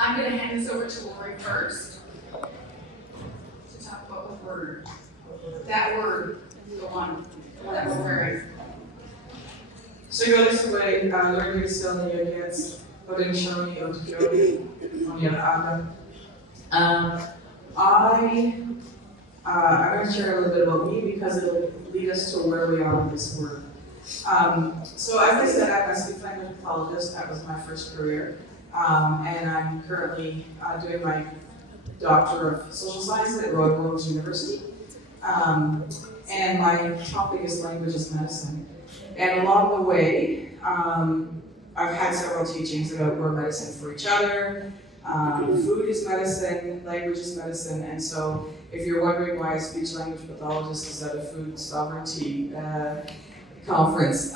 I'm going to hand this over to Lori first to talk about the word. That word, the one that we're wearing. Ogyohsraniyohsdoh, Haudenosaunee, Onondaga. I'm going to share a little bit about me because it'll lead us to where we are with this word. So as I said, I'm a speech language pathologist. That was my first career. And I'm currently doing my Doctor of Social Science at Royal University. And my topic is language as medicine. And along the way, I've had several teachings about we're medicine for each other, food is medicine, language is medicine, and so if you're wondering why a speech language pathologist is at a food sovereignty conference,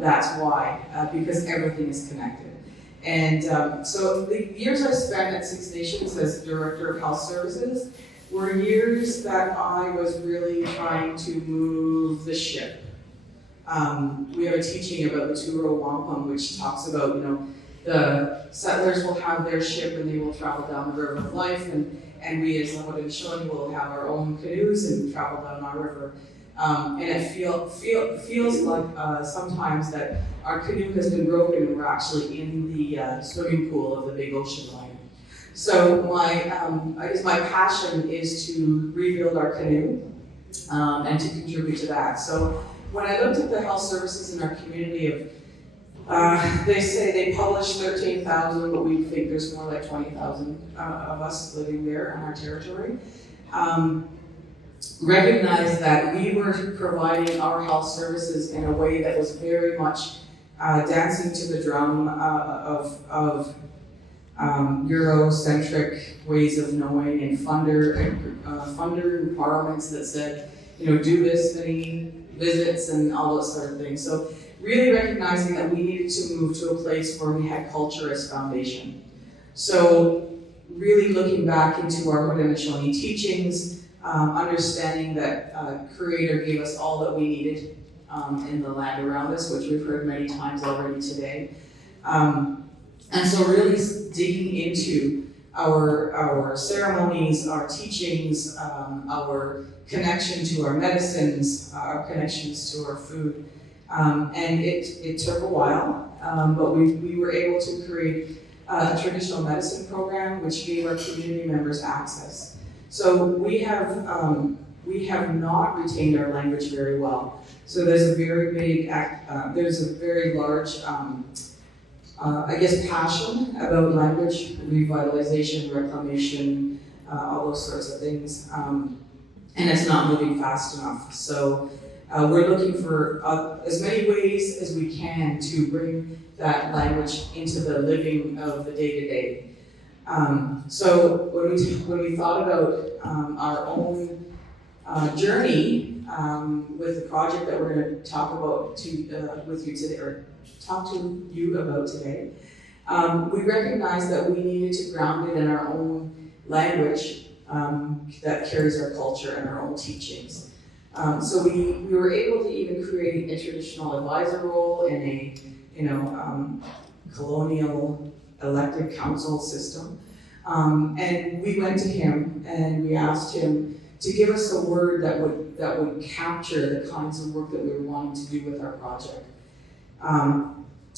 that's why, because everything is connected. And so the years I spent at Six Nations as Director of Health Services were years that I was really trying to move the ship. We have a teaching about the two-row wampum, which talks about, the settlers will have their ship and they will travel down the river of life, and we as Haudenosaunee will have our own canoes and travel down our river. And it feels like sometimes that our canoe has been broken and we're actually in the swimming pool of the big ocean liner. So I guess my passion is to rebuild our canoe and to contribute to that. So when I looked at the health services in our community they say they publish 13,000, but we think there's more like 20,000 of us living there on our territory. Recognized that we were providing our health services in a way that was very much dancing to the drum of Eurocentric ways of knowing and funder empowerments that said, do this many visits and all those sort of things. So really recognizing that we needed to move to a place where we had culture as foundation. So really looking back into our Haudenosaunee teachings, understanding that Creator gave us all that we needed in the land around us, which we've heard many times already today. And so really digging into our ceremonies, our teachings, our connection to our medicines, our connections to our food. And it took a while, but we were able to create a traditional medicine program which gave our community members access. So we have not retained our language very well. So there's a very large I guess passion about language, revitalization, reclamation, all those sorts of things, and it's not moving fast enough. So we're looking for as many ways as we can to bring that language into the living of the day-to-day. So when we thought about our own journey with the project that we're going to talk about with you today, or talk to you about today, we recognized that we needed to ground it in our own language that carries our culture and our own teachings. So we were able to even create a traditional advisor role in a colonial elected council system. And we went to him and we asked him to give us a word that would capture the kinds of work that we were wanting to do with our project.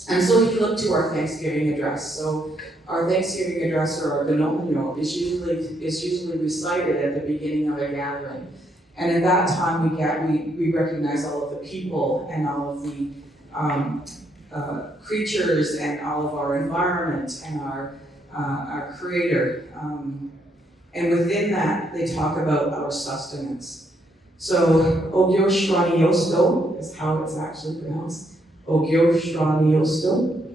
And so he looked to our Thanksgiving address. So our Thanksgiving address, or our binomial, is usually recited at the beginning of a gathering. And at that time, we recognize all of the people and all of the creatures and all of our environment and our creator. And within that, they talk about our sustenance. So Ogyohsraniyohsdoh is how it's actually pronounced. Ogyohsraniyohsdoh.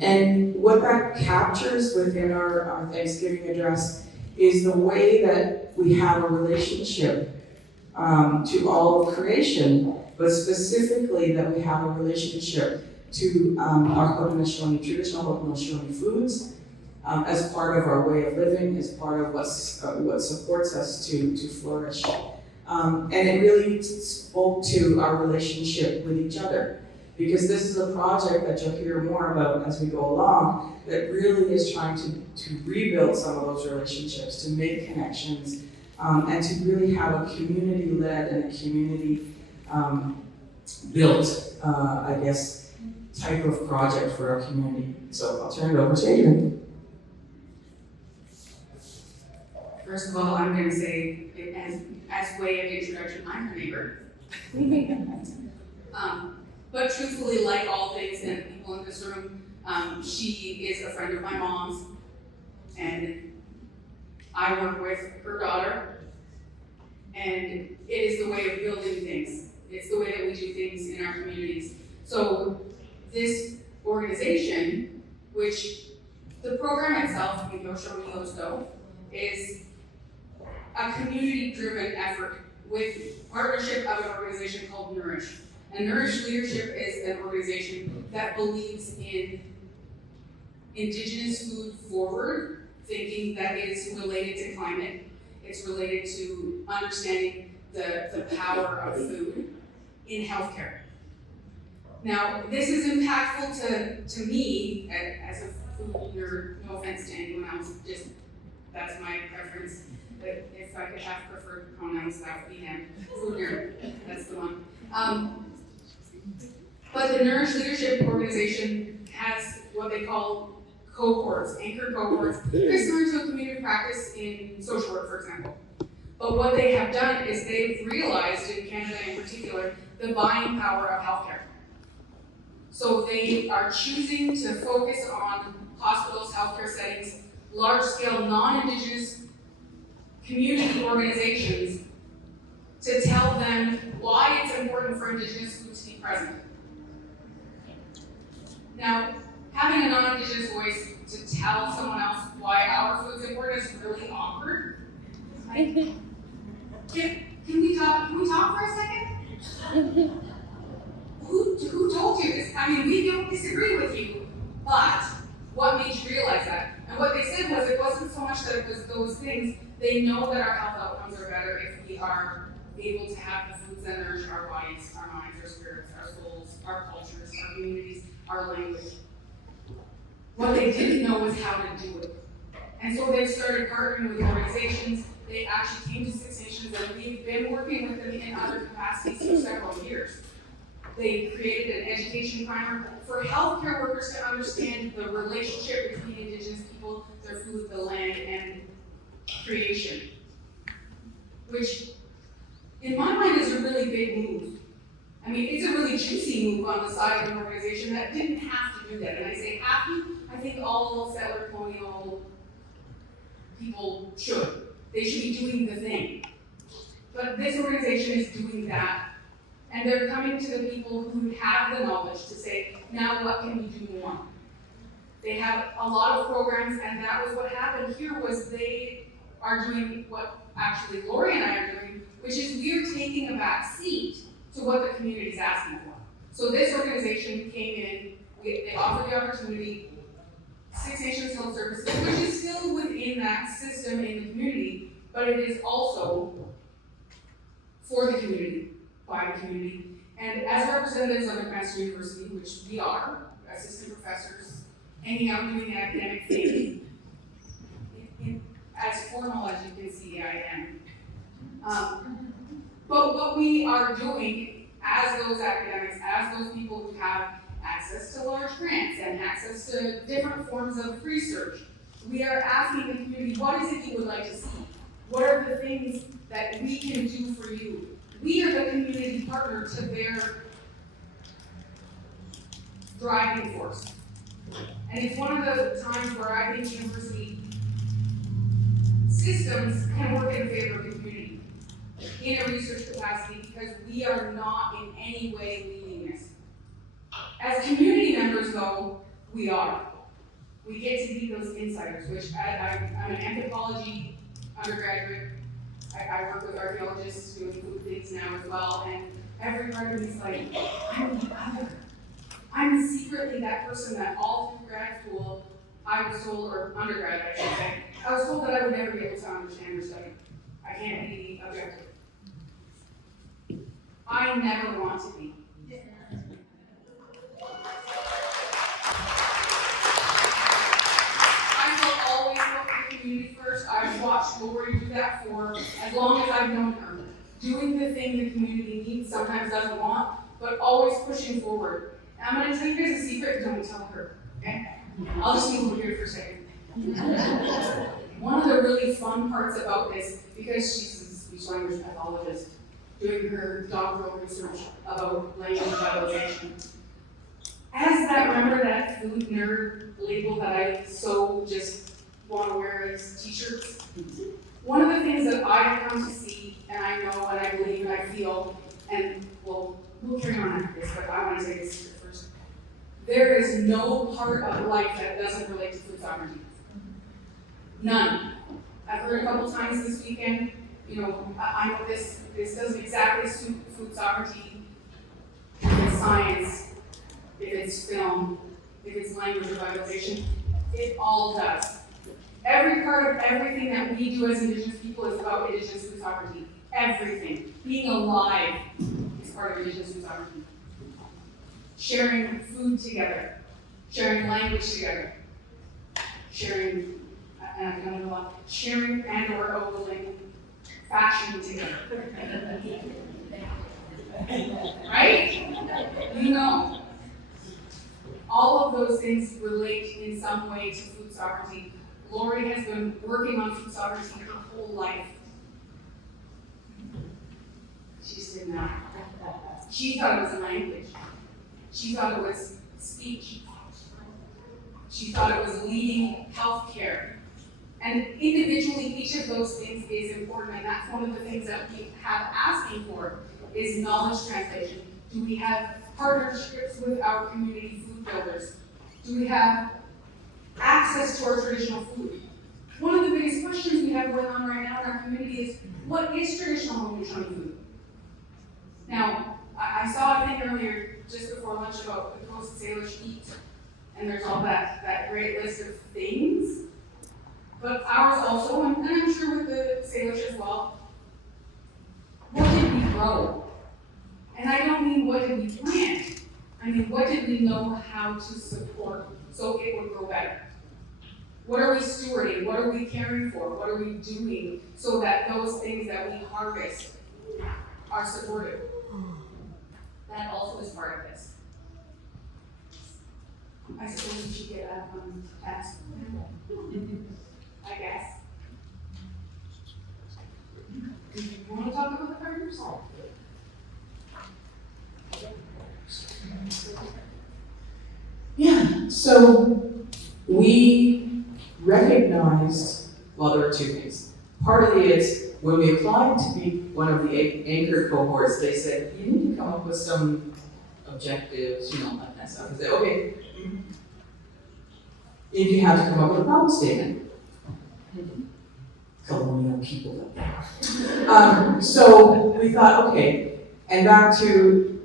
And what that captures within our Thanksgiving address is the way that we have a relationship to all of creation, but specifically that we have a relationship to our Haudenosaunee, traditional Haudenosaunee foods, as part of our way of living, as part of what supports us to flourish. And it really spoke to our relationship with each other, Because this is a project that you'll hear more about as we go along that really is trying to rebuild some of those relationships, to make connections, and to really have a community-led and a community-built, I guess, type of project for our community. So I'll turn it over to Adrianne. First of all, I'm going to say, as way of introduction, I'm her neighbor. But truthfully, like all things and people in this room, she is a friend of my mom's, and I work with her daughter, and it is the way of building things. It's the way that we do things in our communities. So this organization, which the program itself, Ogyohsraniyohsdoh, is a community-driven effort with partnership of an organization called Nourish. And Nourish Leadership is an organization that believes in Indigenous food forward thinking that is related to climate. It's related to understanding the power of food in healthcare. Now, this is impactful to me as a food nerd, no offense to anyone else, just that's my preference. But if I could have preferred pronouns, that would be them. Food nerd, that's the one. But the Nourish Leadership Organization has what they call cohorts, anchor cohorts, very similar to a community practice in social work, for example. But what they have done is they've realized, in Canada in particular, the buying power of healthcare. So they are choosing to focus on hospitals, healthcare settings, large-scale non-Indigenous community organizations to tell them why it's important for Indigenous food to be present. Now, having a non-Indigenous voice to tell someone else why our food's important is really awkward. Can we talk for a second? Who told you this? I mean, we don't disagree with you, but what made you realize that? And what they said was it wasn't so much that it was those things. They know that our health outcomes are better if we are able to have the foods that nourish our bodies, our minds, our spirits, our souls, our cultures, our communities, our language. What they didn't know was how to do it. And so they started partnering with organizations. They actually came to Six Nations, and we've been working with them in other capacities for several years. They created an education primer for healthcare workers to understand the relationship between Indigenous people, their food, the land, and creation. Which, in my mind, is a really big move. I mean, it's a really juicy move on the side of an organization that didn't have to do that. And I say have to, I think all settler colonial people should. They should be doing the thing. But this organization is doing that. And they're coming to the people who have the knowledge to say, now what can we do more? They have a lot of programs, and that was what happened here was they are doing what actually Lori and I are doing, which is we are taking a back seat to what the community is asking for. So this organization came in, they offered the opportunity, Six Nations Health Services, which is still within that system in the community, but it is also for the community, by the community. And as representatives of McMaster University, which we are, assistant professors, hanging out doing the academic thing, as formal as you can see I am. But what we are doing as those academics, as those people who have access to large grants and access to different forms of research, we are asking the community, what is it you would like to see? What are the things that we can do for you? We are the community partner to their driving force. And it's one of the times where I think university systems can work in favor of the community in a research capacity because we are not in any way leading this. As community members, though, we are. We get to be those insiders, which I'm an anthropology undergraduate. I work with archaeologists doing food things now as well, and every part of me is like, I'm the other. I'm secretly that person that all through grad school I was told, or undergrad I should say, I was told that I would never be able to understand or study. I can't be objective. I never want to be. for as long as I've known her, doing the thing the community needs, sometimes doesn't want, but always pushing forward. And I'm gonna tell you guys a secret, don't tell her, okay? I'll just move over here for a second. One of the really fun parts about this, because she's a speech language pathologist, doing her doctoral research about language revitalization. As that, remember that food nerd label that I so just want to wear as t-shirts? One of the things that I have come to see, and I know, and I believe, and I feel, and we'll carry on after this, but I want to say this secret first. There is no part of life that doesn't relate to food sovereignty. None. I've heard a couple times this weekend, I know this doesn't exactly suit food sovereignty. If it's science, if it's film, if it's language revitalization, it all does. Every part of everything that we do as Indigenous people is about Indigenous food sovereignty. Everything. Being alive is part of Indigenous food sovereignty. Sharing food together, sharing language together, sharing and or overlaying fashion together. Right? All of those things relate in some way to food sovereignty. Lori has been working on food sovereignty her whole life. She just didn't know. She thought it was a language. She thought it was speech. She thought it was leading healthcare. And individually, each of those things is important, and that's one of the things that we have asking for is knowledge translation. Do we have partnerships with our community food builders? Do we have access to our traditional food? One of the biggest questions we have going on right now in our community is, what is traditional Haudenosaunee food? Now, I saw a thing earlier, just before lunch, about the Coast Salish eat, and there's all that great list of things. But ours also, and I'm sure with the Salish as well, what did we grow? And I don't mean what did we plant, I mean what did we know how to support so it would grow better? What are we stewarding? What are we caring for? What are we doing so that those things that we harvest are supported? That also is part of this. I suppose we should get a task. I guess. Do you want to talk about the partners? Yeah, so we recognized, well, there are two things. Partly it's when we applied to be one of the anchor cohorts, they said, you need to come up with some objectives, that kind of stuff. I said, okay. And you have to come up with a problem statement. Colonial people up there. So we thought, okay, and back to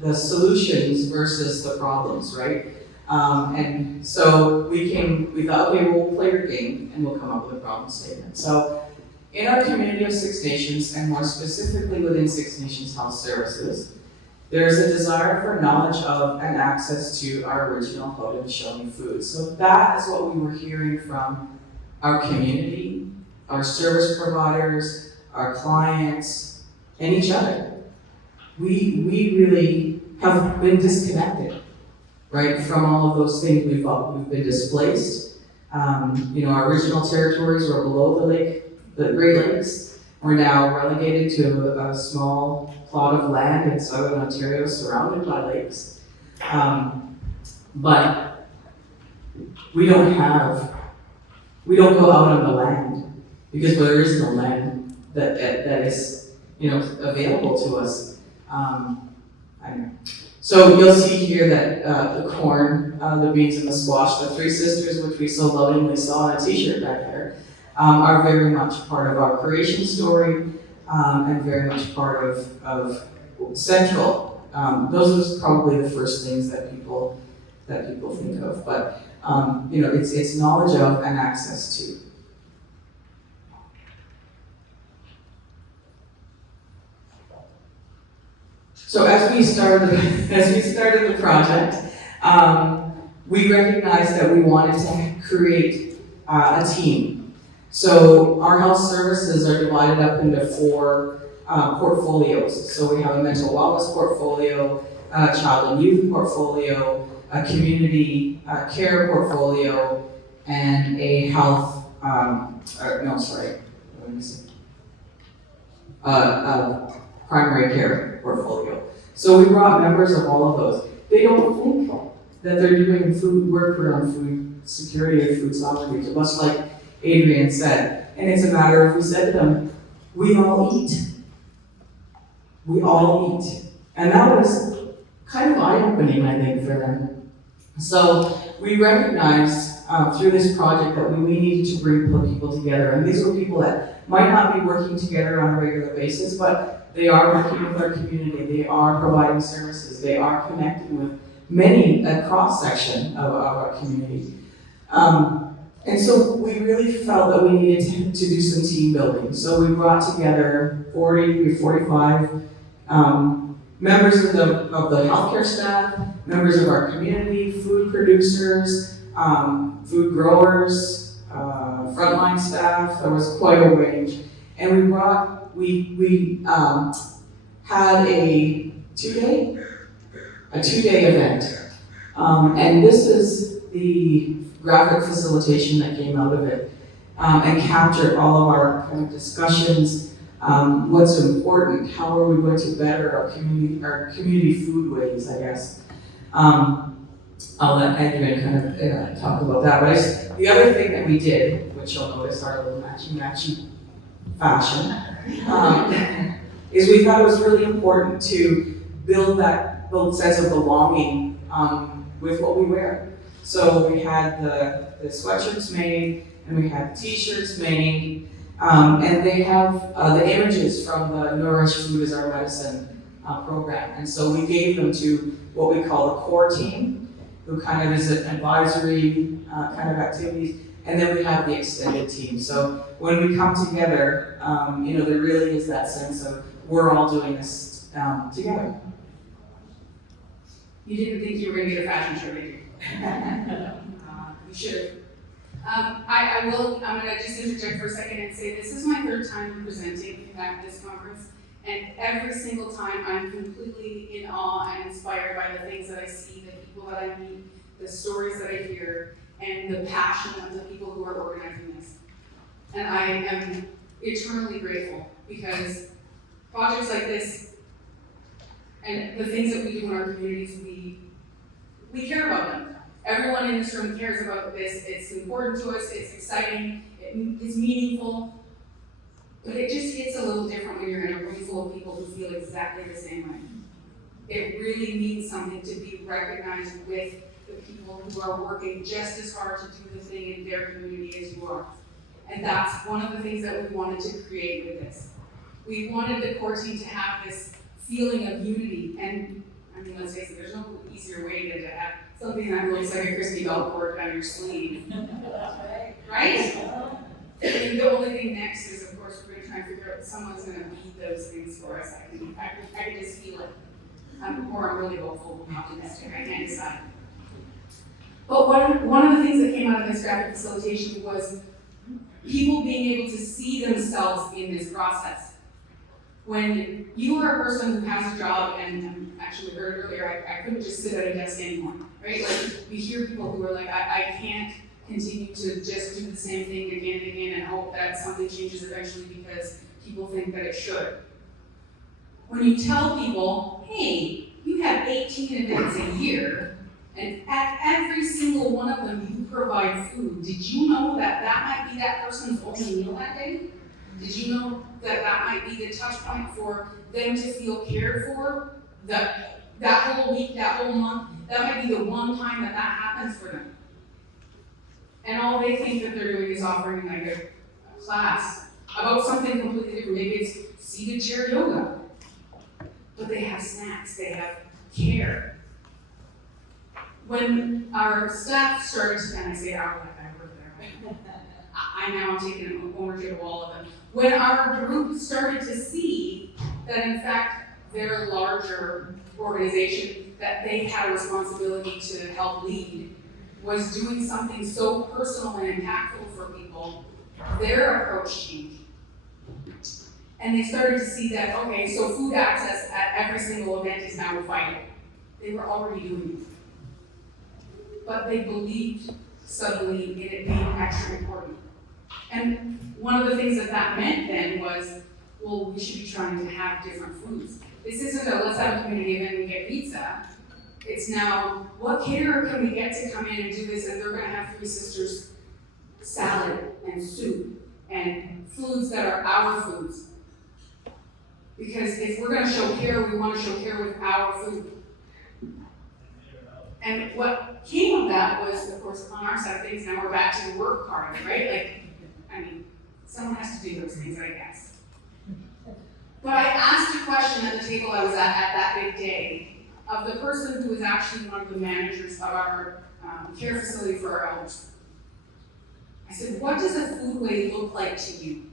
the solutions versus the problems, right? And so we thought, okay, we'll play your game and we'll come up with a problem statement. So in our community of Six Nations, and more specifically within Six Nations Health Services, there's a desire for knowledge of and access to our original Haudenosaunee food. So that is what we were hearing from our community, our service providers, our clients, and each other. We really have been disconnected, right, from all of those things. We've been displaced. Our original territories were below the Great Lakes. We're now relegated to a small plot of land in southern Ontario surrounded by lakes. But we don't go out on the land because there is no land that is available to us. So you'll see here that the corn, the beans, and the squash, the three sisters, which we so lovingly saw on a t-shirt back there, are very much part of our creation story and very much part of Central. Those are probably the first things that people think of, but it's knowledge of and access to. So as we started the project, we recognized that we wanted to create a team. So our health services are divided up into 4 portfolios. So we have a mental wellness portfolio, a child and youth portfolio, a community care portfolio, and a health, primary care portfolio. So we brought members of all of those. They don't think that they're doing food work around food security or food sovereignty, much like Adrianne said. And it's a matter of, we said to them, we all eat. We all eat. And that was kind of eye-opening, I think, for them. So we recognized through this project that we needed to bring people together. And these were people that might not be working together on a regular basis, but they are working with our community. They are providing services. They are connecting with a cross-section of our community. And so we really felt that we needed to do some team building. So we brought together 45 members of the healthcare staff, members of our community, food producers, food growers, frontline staff. There was quite a range. And we had a two-day event. And this is the graphic facilitation that came out of it, and captured all of our kind of discussions, what's important, how are we going to better our community foodways, I guess. I'll let Adrianne kind of talk about that. But the other thing that we did, which you'll notice our little matchy fashion, is we thought it was really important to build that sense of belonging with what we wear. So we had the sweatshirts made, and we had t-shirts made, and they have the images from the Nourish Food is Our Medicine program. And so we gave them to what we call the core team, who kind of is an advisory kind of activities, and then we have the extended team. So when we come together, there really is that sense of we're all doing this together. You didn't think you were going to get a fashion show, did you? You should have. I'm going to just interject for a second and say this is my 3rd time presenting at this conference, and every single time I'm completely in awe and inspired by the things that I see, the people that I meet, the stories that I hear, and the passion of the people who are organizing this. And I am eternally grateful because projects like this and the things that we do in our communities, we care about them. Everyone in this room cares about this. It's important to us, it's exciting, it's meaningful, but it just hits a little different when you're in a room full of people who feel exactly the same way. It really means something to be recognized with the people who are working just as hard to do the thing in their community as you are. And that's one of the things that we wanted to create with this. We wanted the core team to have this feeling of unity, and let's face it, there's no easier way than to have something that looks like a crispy belt cord down your sleeve. Right? And the only thing next is, of course, we're going to try and figure out someone's going to lead those things for us. I can just feel it. I'm really hopeful, optimistic. I can't decide. But one of the things that came out of this graphic facilitation was people being able to see themselves in this process. When you are a person who has a job, and actually we heard earlier, I couldn't just sit at a desk anymore, right? Like, we hear people who are like, I can't continue to just do the same thing again and again and hope that something changes eventually because people think that it should. When you tell people, hey, you have 18 events a year, and at every single one of them you provide food, did you know that that might be that person's only meal that day? Did you know that that might be the touch point for them to feel cared for? That whole week, that whole month, that might be the one time that happens for them. And all they think that they're doing is offering like a class about something completely different. Maybe it's seated chair yoga. But they have snacks, they have care. When our staff started to, and I say our, like I work there, I now am taking ownership of all of them. When our group started to see that in fact their larger organization that they had a responsibility to help lead was doing something so personal and impactful for people, their approach changed. And they started to see that, okay, so food access at every single event is now vital. They were already doing it. But they believed suddenly in it being extra important. And one of the things that meant then was, well, we should be trying to have different foods. This isn't a let's have a community event and get pizza. It's now, what caterer can we get to come in and do this, and they're gonna have Three Sisters salad and soup and foods that are our foods. Because if we're gonna show care, we wanna show care with our food. And what came of that was, of course, on our side of things, now we're back to the work part of it, right? Like, I mean, someone has to do those things, I guess. But I asked a question at the table I was at that big day of the person who was actually one of the managers of our care facility for our elders. I said, what does a foodway look like to you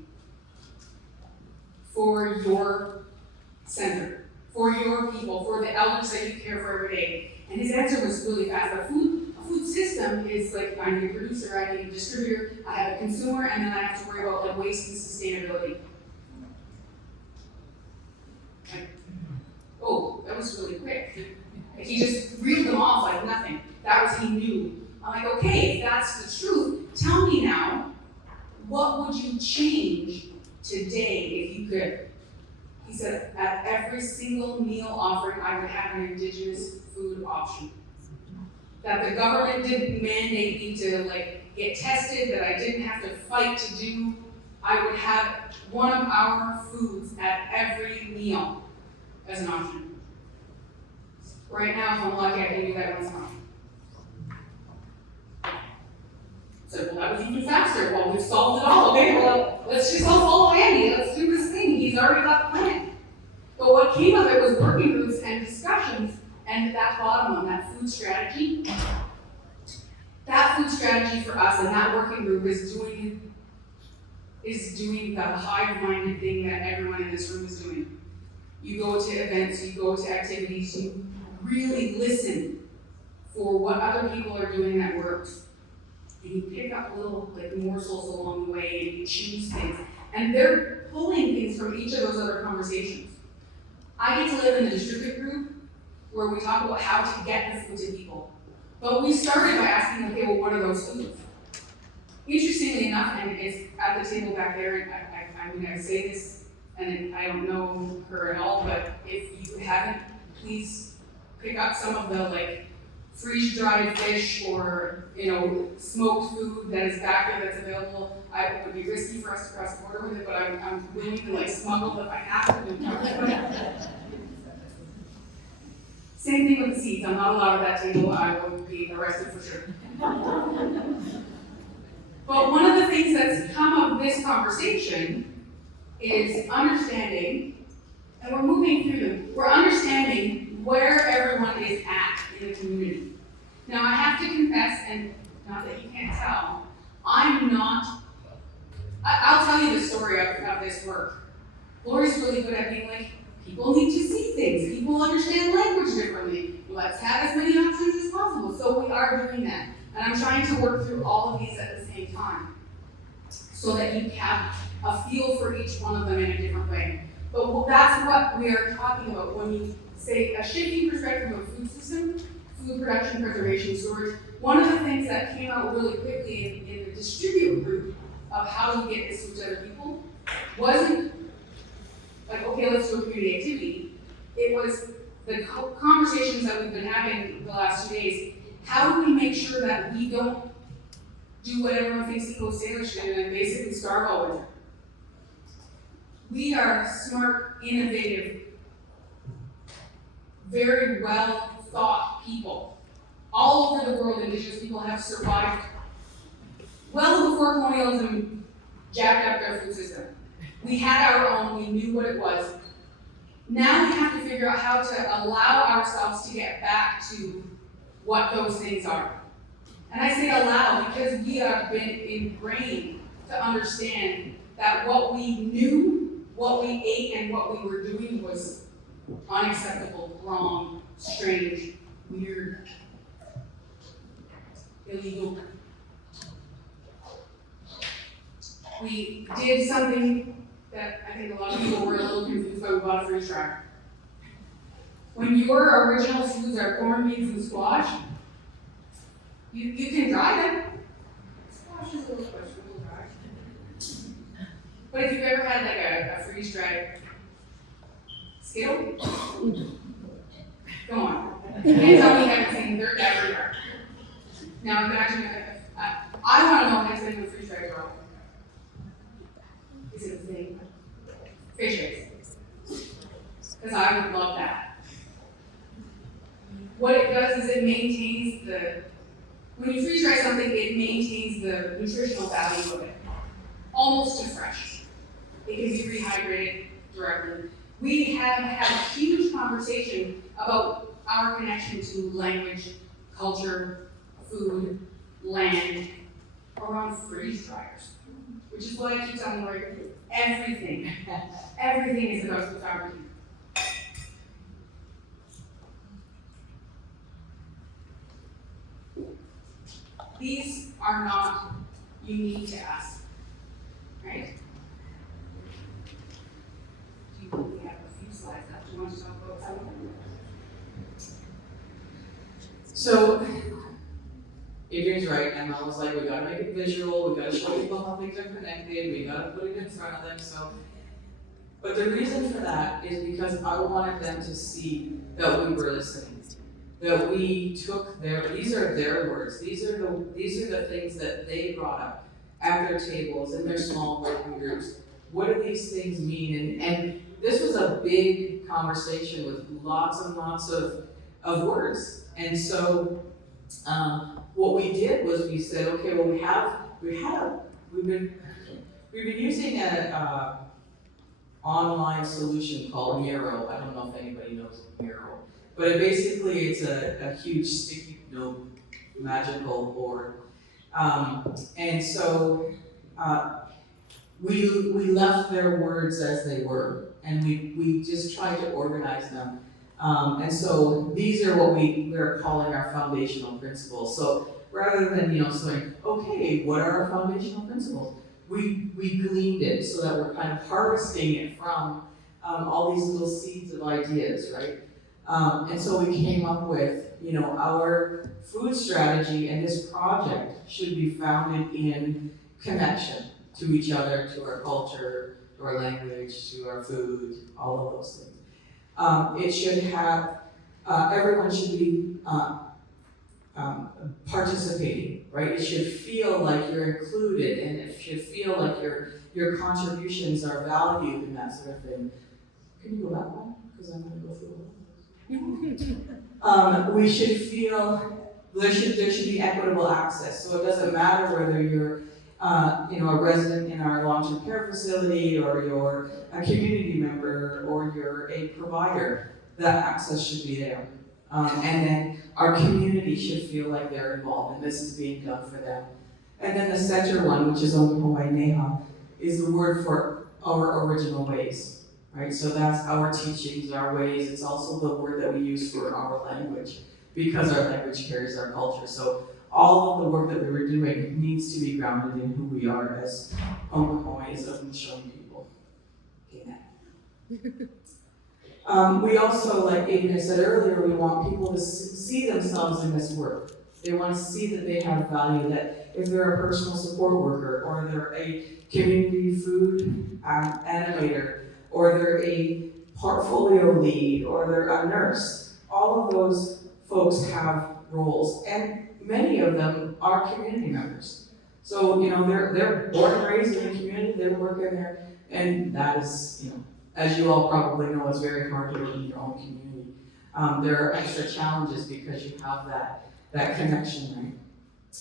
for your center, for your people, for the elders that you care for every day? And his answer was really fast. A food system is like, I need a producer, I need a distributor, I have a consumer, and then I have to worry about like waste and sustainability. Like, oh, that was really quick. Like, he just reeled them off like nothing. That was, he knew. I'm like, okay, if that's the truth, tell me now, what would you change today if you could? He said, at every single meal offering, I would have an Indigenous food option. That the government didn't mandate me to like get tested, that I didn't have to fight to do. I would have one of our foods at every meal as an option. Right now, if I'm lucky, I can do that once a month. So, well, that was even faster. Well, we've solved it all. Okay, well, let's just all follow Andy. Let's do this thing. He's already got the plan. But what came of it was working groups and discussions, and at that bottom on that food strategy. That food strategy for us and that working group is doing the hive-minded thing that everyone in this room is doing. You go to events, you go to activities, you really listen for what other people are doing that works. And you pick up little like morsels along the way and you choose things. And they're pulling things from each of those other conversations. I get to live in the distribute group where we talk about how to get the food to people. But we started by asking, okay, well, what are those foods? Interestingly enough, and it's at the table back there, and I say this, and I don't know her at all, but if you haven't, please pick up some of the like freeze-dried fish or smoked food that is back there that's available. It would be risky for us to cross the border with it, but I'm willing to like smuggle if I have to. Same thing with the seeds. I'm not allowed at that table. I will be arrested for sure. But one of the things that's come of this conversation is understanding, and we're moving through them, we're understanding where everyone is at in the community. Now I have to confess, and not that you can't tell, I'll tell you the story of this work. Lori's really good at being like, people need to see things, people understand language differently, let's have as many options as possible. So we are doing that. And I'm trying to work through all of these at the same time so that you have a feel for each one of them in a different way. But that's what we are talking about when you say a shifting perspective of food system, food production, preservation, storage. One of the things that came out really quickly in the distribute group of how do we get this food to other people wasn't like, okay, let's do a community activity. It was the conversations that we've been having the last 2 days. How do we make sure that we don't do what everyone thinks the Coast Salish did and basically starve all winter? We are smart, innovative, very well thought people. All over the world, Indigenous people have survived well before colonialism jacked up their food system. We had our own, we knew what it was. Now we have to figure out how to allow ourselves to get back to what those things are. And I say allow because we have been ingrained to understand that what we knew, what we ate, and what we were doing was unacceptable, wrong, strange, weird, illegal. we did something that I think a lot of people were a little confused by. We bought a freeze dryer. When your original foods are corn, beans, and squash, you can dry them. Squash is a little questionable dry. But if you've ever had like a freeze dried Skittle, come on. You can't tell me you haven't seen they're everywhere. Now imagine, I want to know next thing with freeze dried roll. Is it a thing? Fish eggs. Because I would love that. What it does is it maintains when you freeze dry something, it maintains the nutritional value of it. Almost to fresh. It can be rehydrated directly. We have had a huge conversation about our connection to language, culture, food, land, around freeze dryers. Which is what I keep telling you, everything is about food sovereignty. These are not unique to us, right? We have a few slides left. Do you want to talk about some of them? So, Adrianne's right. Emma was like, we gotta make it visual, we gotta show people how things are connected, we gotta put it in front of them. But the reason for that is because I wanted them to see that we were listening. That we took these are their words, these are the things that they brought up at their tables, in their small working groups. What do these things mean? And this was a big conversation with lots and lots of words. And so what we did was we said, okay, well we've been using an online solution called Miro. I don't know if anybody knows Miro. But it's a huge sticky note magical board. And so we left their words as they were, and we just tried to organize them. And so these are what we're calling our foundational principles. So rather than saying, okay, what are our foundational principles? We gleaned it so that we're kind of harvesting it from all these little seeds of ideas, right? And so we came up with, our food strategy, and this project should be founded in connection to each other, to our culture, to our language, to our food, all of those things. It should have, everyone should be participating, right? It should feel like you're included, and it should feel like your contributions are valued and that sort of thing. Can you go back one? Because I'm going to go through it. We should feel there should be equitable access. So it doesn't matter whether you're a resident in our long-term care facility, or you're a community member, or you're a provider. That access should be there. And then our community should feel like they're involved, and this is being done for them. And then the center one, which is Ogyohsraniyohsdoh, is the word for our original ways. Right, so that's our teachings, our ways. It's also the word that we use for our language, because our language carries our culture. So all of the work that we were doing needs to be grounded in who we are as Ogyohsraniyohsdoh people. Okay. We also, like Adrianne said earlier, we want people to see themselves in this work. They want to see that they have value, that if they're a personal support worker, or they're a community food animator, or they're a portfolio lead, or they're a nurse. All of those folks have roles, and many of them are community members. So, they're born and raised in the community, they're working there, and that is, as you all probably know, it's very hard to work in your own community. There are extra challenges because you have that connection,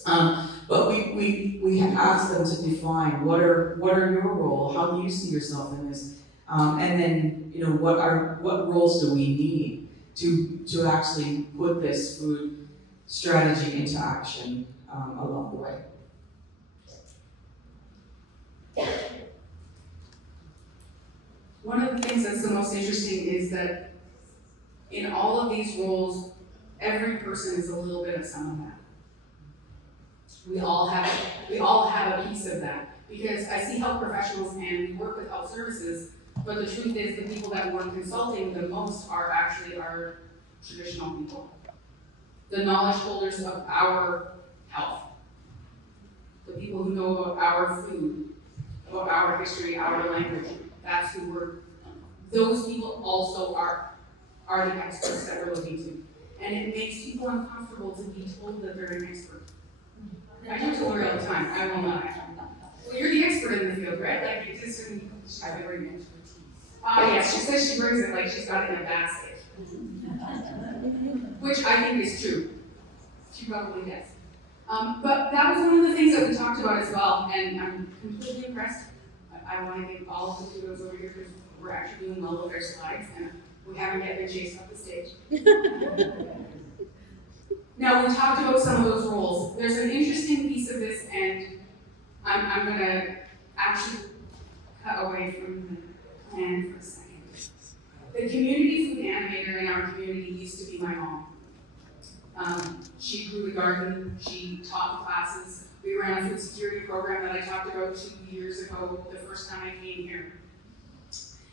right? But we have asked them to define what are your role, how do you see yourself in this? And then, what roles do we need to actually put this food strategy into action along the way? One of the things that's the most interesting is that in all of these roles, every person is a little bit of some of that. We all have a piece of that. Because I see health professionals and we work with health services, but the truth is the people that we're consulting the most are actually our traditional people. The knowledge holders of our health. The people who know about our food, about our history, our language. That's who those people also are the experts that we're looking to. And it makes people uncomfortable to be told that they're an expert. I talk to Lori all the time, I will not. Well, you're the expert in the field, right? Like, it just didn't have every expertise. Yes, she says she brings it like she's got it in a basket. Which I think is true. She probably does. But that was one of the things that we talked about as well, and I'm completely impressed. I want to give all of the kudos over here because we're actually doing well with our slides, and we haven't yet been chased off the stage. Now, we talked about some of those roles. There's an interesting piece of this, and I'm going to actually cut away from the plan for a second. The community food animator in our community used to be my mom. She grew the garden, she taught the classes. We ran a food security program that I talked about 2 years ago, the first time I came here.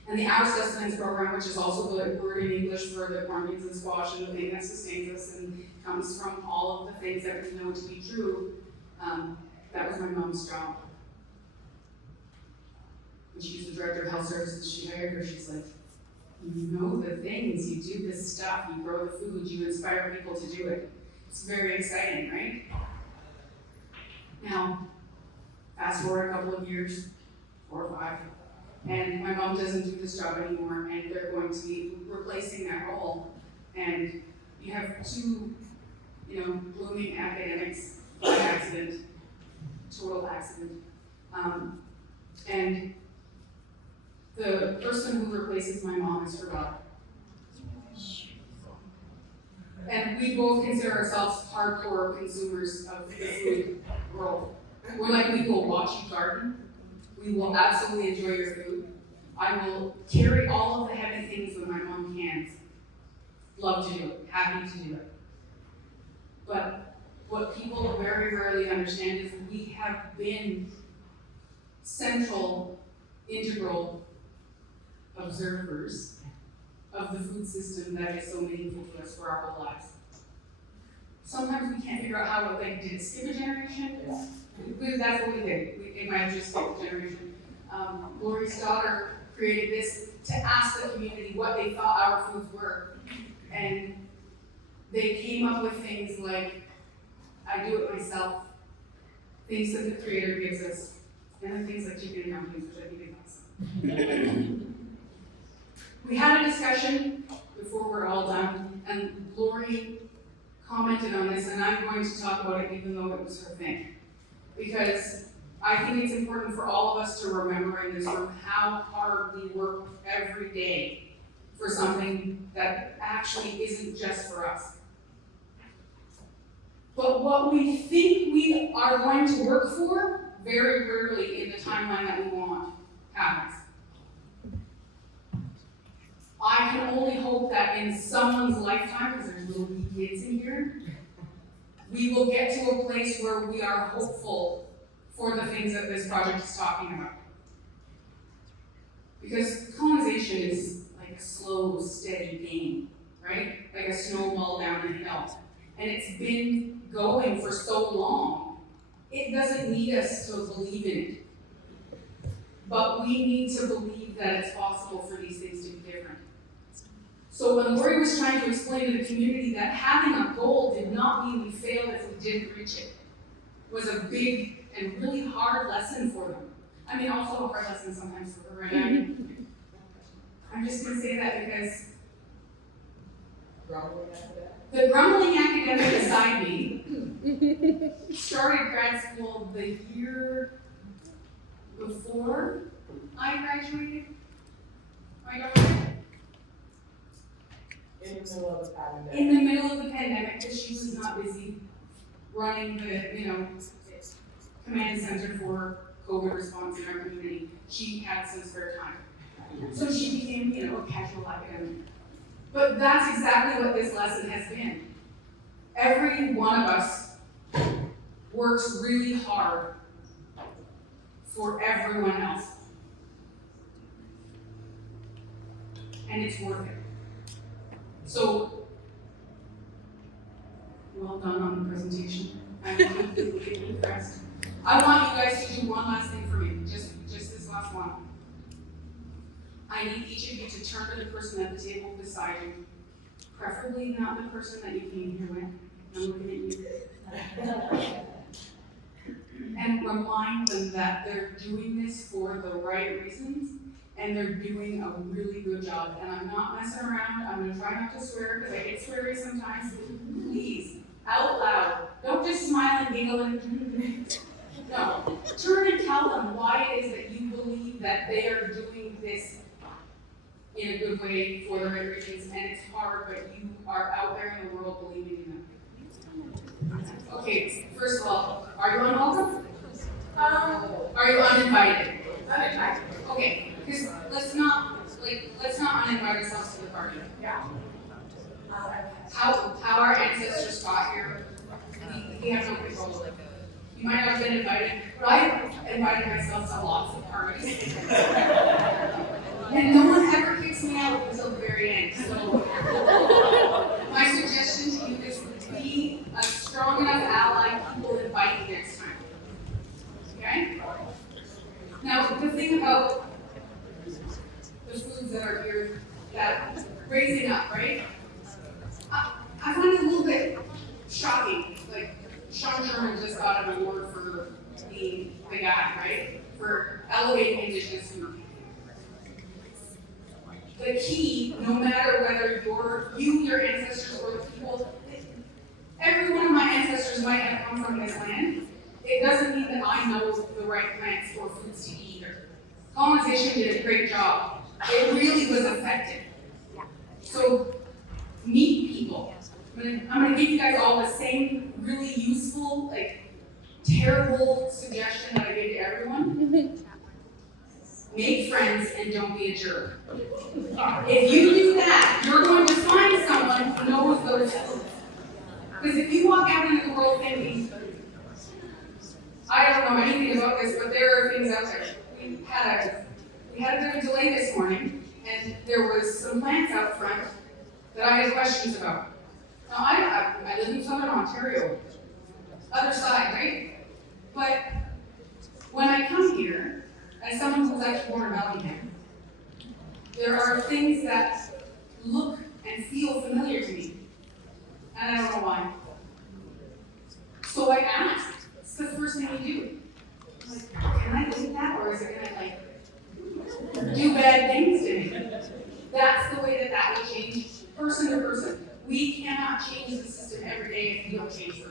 And the Our Sustenance program, which is also the word in English for the corn beans and squash and the thing that sustains us and comes from all of the things that we know to be true, that was my mom's job. When she was the director of health services, she hired her, she's like, you know the things, you do this stuff, you grow the food, you inspire people to do it. It's very exciting, right? Now, fast forward a couple of years, 4 or 5, and my mom doesn't do this job anymore, and they're going to be replacing that role. And you have 2, blooming academics by accident, total accident. And the person who replaces my mom is her daughter. And we both consider ourselves hardcore consumers of the food world. We're like, we will watch you garden. We will absolutely enjoy your food. I will carry all of the heavy things when my mom cans. Love to do it, happy to do it. But what people very rarely understand is we have been central, integral observers of the food system that is so meaningful to us for our whole lives. Sometimes we can't figure out how, did it skip a generation? Yeah. That's what we did. It might have just skipped a generation. Lori's daughter created this to ask the community what they thought our foods were. And they came up with things like, I do it myself, things that the creator gives us, and then things like chicken and dumplings, which I think is awesome. We had a discussion before we're all done, and Lori commented on this, and I'm going to talk about it even though it was her thing. Because I think it's important for all of us to remember in this room how hard we work every day for something that actually isn't just for us. But what we think we are going to work for, very rarely in the timeline that we want, happens. I can only hope that in someone's lifetime, because there's little wee kids in here, we will get to a place where we are hopeful for the things that this project is talking about. Because colonization is like a slow, steady game, right? Like a snowball down the hill. And it's been going for so long, it doesn't need us to believe in it. But we need to believe that it's possible for these things to be different. So when Lori was trying to explain to the community that having a goal did not mean we failed if we didn't reach it, was a big and really hard lesson for them. I mean, also a hard lesson sometimes for her, and I'm just going to say that because the grumbling academic beside me started grad school the year before I graduated. In the middle of the pandemic. In the middle of the pandemic, because she was not busy running the, command center for COVID response in our community. She had some spare time. So she became, a casual academic. But that's exactly what this lesson has been. Every one of us works really hard for everyone else. And it's worth it. So, well done on the presentation. I'm completely impressed. I want you guys to do one last thing for me, just this last one. I need each of you to turn to the person at the table beside you, preferably not the person that you came here with. I'm looking at you. And remind them that they're doing this for the right reasons, and they're doing a really good job. And I'm not messing around. I'm going to try not to swear because I get sweary sometimes. Please, out loud. Don't just smile and giggle and no. Turn and tell them why it is that you believe that they are doing this in a good way for the right reasons. And it's hard, but you are out there in the world believing in them. Okay, first of all, are you unwelcome? Are you uninvited? Uninvited. Okay, because let's not uninvite ourselves to the party. Yeah. How our ancestors got here, we have no control over it. You might not have been invited, but I invited myself to lots of parties. And no one ever kicks me out until the very end. So my suggestion to you is be a strong enough ally people invite you next time. Okay? Now, the thing about the foods that are here, that raising up, right? I find it a little bit shocking. Like, Sean Sherman just got an award for being the guy, right? For elevating Indigenous food. The key, no matter whether your ancestors, or the people, every one of my ancestors might have come from this land. It doesn't mean that I know the right plants or foods to eat either. Colonization did a great job. It really was effective. So, meet people. I'm going to give you guys all the same really useful, terrible suggestion that I gave to everyone. Make friends and don't be a jerk. If you do that, you're going to find someone who knows those foods. Because if you walk out into the world thinking, I don't know anything about this, but there are things out there. We had a bit of a delay this morning, and there was some plants out front that I had questions about. Now, I live in Southern Ontario, other side, right? But when I come here, as someone who's actually born in Bellingham, there are things that look and feel familiar to me, and I don't know why. So I asked, what's the first thing you do? I'm like, can I eat that, or is it gonna do bad things to me? That's the way that will change person to person. We cannot change the system every day if we don't change the